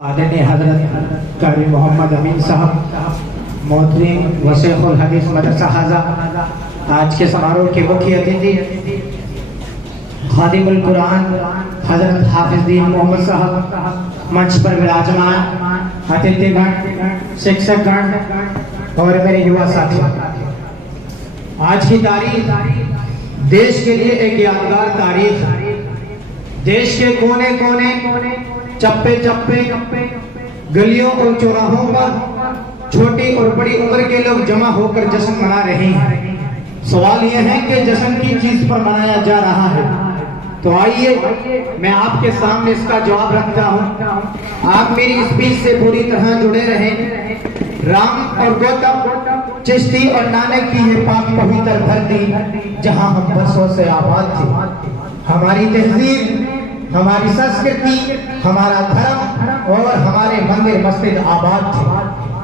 आदरणीय हजरत कारी मोहम्मद अमीन साहब मोहतरम वसीहुल हदीस मदरसा हाजा, आज के समारोह के मुख्य अतिथि खादिमुल कुरान हजरत हाफिज़ मोहम्मद साहब, मंच पर विराजमान अतिथिगण, शिक्षकगण और मेरे युवा साथी। आज की तारीख देश के लिए एक यादगार तारीख। देश के कोने कोने, चप्पे चप्पे, गलियों और चौराहों पर छोटी और बड़ी उम्र के लोग जमा होकर जश्न मना रहे हैं। सवाल यह है कि जश्न की चीज पर मनाया जा रहा है, तो आइए मैं आपके सामने इसका जवाब रखता हूं। आप मेरी स्पीच से पूरी तरह जुड़े रहें। राम और गौतम, चिश्ती और नानक की ये पाक पवित्र धरती जहां हम बरसों से आबाद थे। हमारी तहजीब, हमारी संस्कृति, हमारा धर्म और हमारे मंदिर मस्जिद आबाद थे।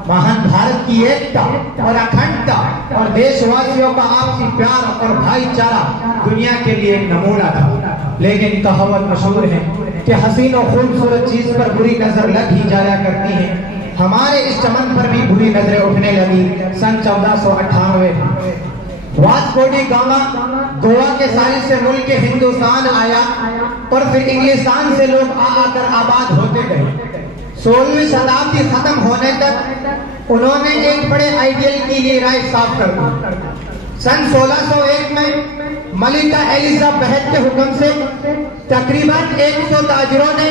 महान भारत की एकता और अखंडता और देशवासियों का आपसी प्यार और भाईचारा दुनिया के लिए एक नमूना था। लेकिन कहावत मशहूर है कि हसीन और खूबसूरत चीज पर बुरी नजर लग ही जाया करती है। हमारे इस चमन पर भी बुरी नजरें उठने लगी सन 1498 में। वास्को डी गामा गोवा के साहिल से मुल्क के हिंदुस्तान आया और फिर इंग्लिस्तान से लोग आकर आबाद होते गए। 16वीं शताब्दी खत्म होने तक उन्होंने एक बड़े आइडियल के लिए राह साफ कर दी। सन 1601 में मलिका एलिजाबेथ के हुक्म से तकरीबन 100 ताजरों ने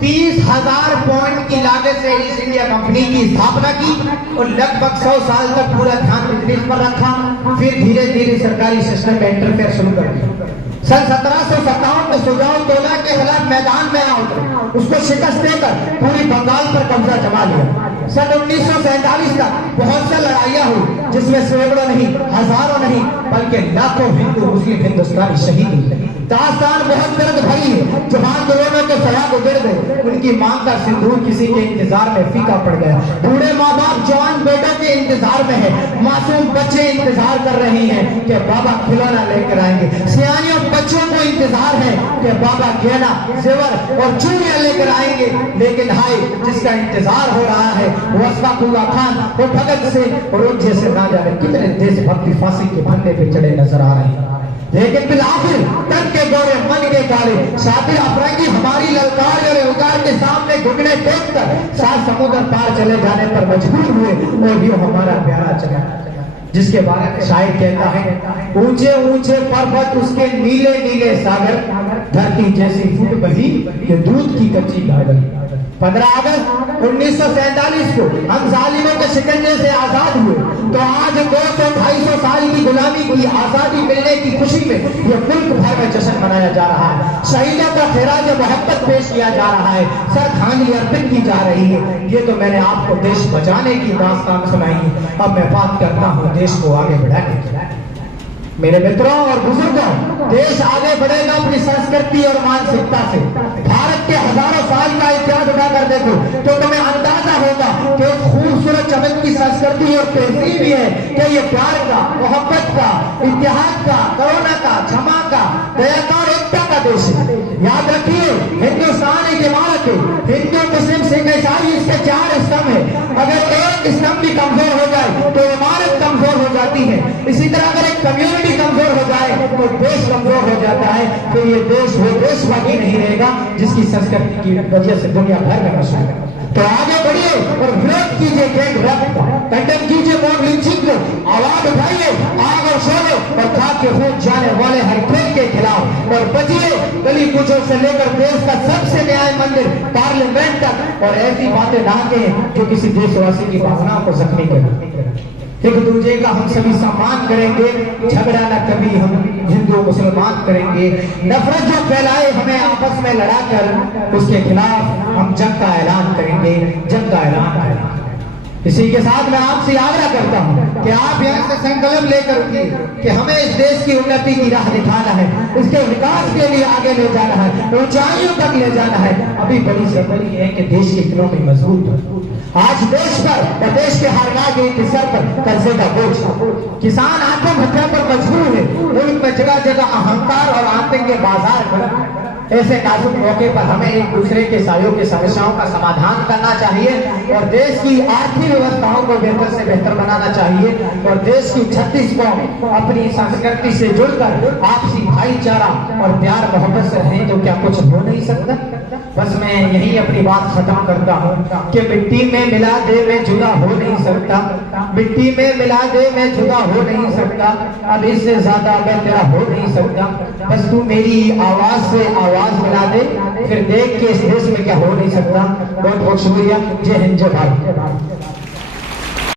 30,000 पौंड की लागत से ईस्ट इंडिया कंपनी की स्थापना की और लगभग 100 साल तक पूरा ध्यान बिजनेस पर रखा। फिर धीरे धीरे सरकारी सिस्टम में इंटरफेयर शुरू कर दिया। सन 1757 में सुजाउद्दौला के खिलाफ मैदान में आ उतरे, उसको शिकस्त देकर पूरी बंगाल पर कब्जा जमा लिया। सन 1947 तक बहुत सी लड़ाइयां हुई, जिसमें सैकड़ों नहीं, हजारों नहीं, बल्कि लाखों हिंदू मुस्लिम हिंदुस्तानी शहीद हुए। दास्तान बहुत दर्द भरी है। जवान दोनों के सया गुजर गए, उनकी मांग का सिंदूर किसी के इंतजार में फीका पड़ गया। बूढ़े माँ बाप जवान बेटों के इंतजार में है। मासूम बच्चे इंतजार कर रहे हैं कि बाबा खिलौना लेकर आएंगे। सियानियों बच्चों को इंतजार है कि बाबा गहना, जेवर और चूड़ियां लेकर आएंगे। लेकिन हाय, जिसका इंतजार हो रहा है वो अशफाकुल्लाह खान, वो भगत सिंह और जैसे ना जाने कितने देशभक्ति फांसी के फंदे पे चढ़े नजर आ रहे हैं। लेकिन बिलाखिर तन के गोरे मन के काले शातिर अफरंगी हमारी ललकार और उकार के सामने घुटने टेक कर 7 समुद्र पार चले जाने पर मजबूर हुए और यूं हमारा प्यारा चला, जिसके बारे में शायर कहता है, ऊंचे ऊंचे पर्वत उसके नीले नीले सागर, धरती जैसी फूट बही कि दूध की कच्ची गागर। 15 अगस्त 1947 को हम जालिमों के शिकंजे से आजाद हुए, तो आज 200-250 साल की गुलामी की आजादी मिलने की खुशी में यह मुल्क भर में जश्न मनाया जा रहा है। शहीदों का खिराज मोहब्बत पेश किया जा रहा है, श्रद्धांजलि अर्पित की जा रही है। ये तो मैंने आपको देश बचाने की दास्तान सुनाई है। अब मैं बात करता हूँ देश को आगे बढ़ाने की। मेरे मित्रों और बुजुर्गों, देश आगे बढ़ेगा अपनी संस्कृति और मानसिकता से। भारत के हजारों साल का इतिहास उठाकर देखो तो तुम्हें अंदाजा होगा कि खूबसूरत चमक की संस्कृति और तहजीब भी है कि ये प्यार का, मोहब्बत का, इतिहाद का, करुणा का, क्षमा का, दया का और एकता का देश है। याद रखिए, हिंदुस्तान एक इमारत है। हिंदू, मुस्लिम, सिख, ईसाई इसके 4 स्तंभ है। अगर एक स्तंभ भी कमजोर हो जाए तो इमारत कमजोर हो जाती है। इसी तरह अगर एक कम्युनिटी कमजोर हो जाए तो देश कमजोर हो जाता है। तो ये देश वो देशवादी नहीं रहेगा जिसकी संस्कृति की वजह से दुनिया भर में मशहूर है। तो आगे बढ़िए और विरोध कीजिए गैंग रेप, कंडम कीजिए मॉब लिंचिंग को, आवाज उठाइए आग और शोले और खा के खून जाने वाले हर खेल के खिलाफ, और बचिए गली कूचों से लेकर देश का सबसे न्याय मंदिर पार्लियामेंट तक और ऐसी बातें ना कहें जो किसी देशवासी की भावनाओं को जख्मी करें। एक दूसरे का हम सभी सम्मान करेंगे, झगड़ा न कभी हम हिंदू मुसलमान करेंगे। नफरत जो फैलाए हमें आपस में लड़ा कर, उसके खिलाफ हम जंग का ऐलान करेंगे, जंग का ऐलान करेंगे। इसी के साथ मैं आपसे आग्रह करता हूं कि आप यहाँ से संकल्प लेकर उठिए कि हमें इस देश की उन्नति की राह दिखाना है, इसके विकास के लिए आगे ले जाना है, ऊंचाइयों तक ले जाना है। अभी बड़ी जरूरी है कि देश की इकोनॉमी मजबूत हो। आज देश पर और देश के हर नागरिक के सर पर कर्जे का बोझ। किसान आत्महत्या पर मजबूर है। मुल्क में जगह जगह अहंकार और आतंक के बाजार ऐसे नाजुक मौके पर हमें एक दूसरे के सायों की समस्याओं का समाधान करना चाहिए और देश की आर्थिक व्यवस्थाओं को बेहतर से बेहतर बनाना चाहिए और देश की 36 कौम अपनी संस्कृति से जुड़कर आपसी भाईचारा और प्यार मोहब्बत से रहें तो क्या कुछ हो नहीं सकता। बस मैं यही अपनी बात खत्म करता हूँ कि मिट्टी में मिला दे मैं जुदा हो नहीं सकता, मिट्टी में मिला दे मैं जुदा हो नहीं सकता, अब इससे ज्यादा मैं तेरा हो नहीं सकता। बस तू मेरी आवाज से आवाज मिला दे, फिर देख के इस देश में क्या हो नहीं सकता। बहुत बहुत शुक्रिया। जय हिंद जय भारत।